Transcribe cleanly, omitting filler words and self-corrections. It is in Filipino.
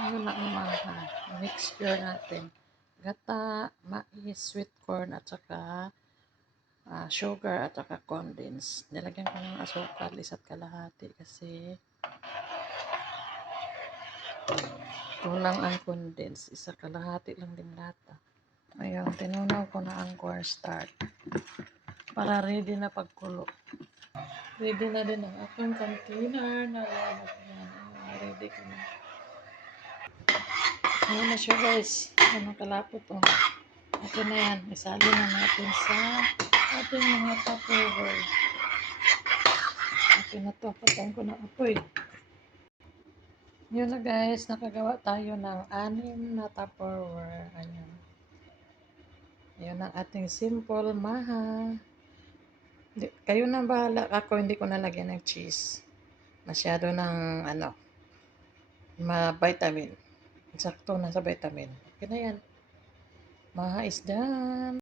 Yun ang mga mixture natin. Gata, mais, sweet corn, at saka sugar, at saka condensed. Nilagyan ko ng asukal, isa't kalahati kasi kulang ang condensed. Isa kalahati lang din lata. Ayun, tinunaw ko na ang cornstarch para ready na pagkulo. Ready na din ang aking container na lalagyan. Ready ko na. Ayan na siya guys. Ano kalapot oh. Ito na yan. Isali na natin sa ating mga tupperware. Okay na to. Patayin ko na apoy. Yun na guys. Nakagawa tayo ng 6 na tupperware. Ayan. Yun ang ating simple maha. Kayo na bahala. Ako hindi ko nalagyan ng cheese. Masyado ng ma-vitamin. Sakto na sa vitamin. Okay na yan. Maha is done.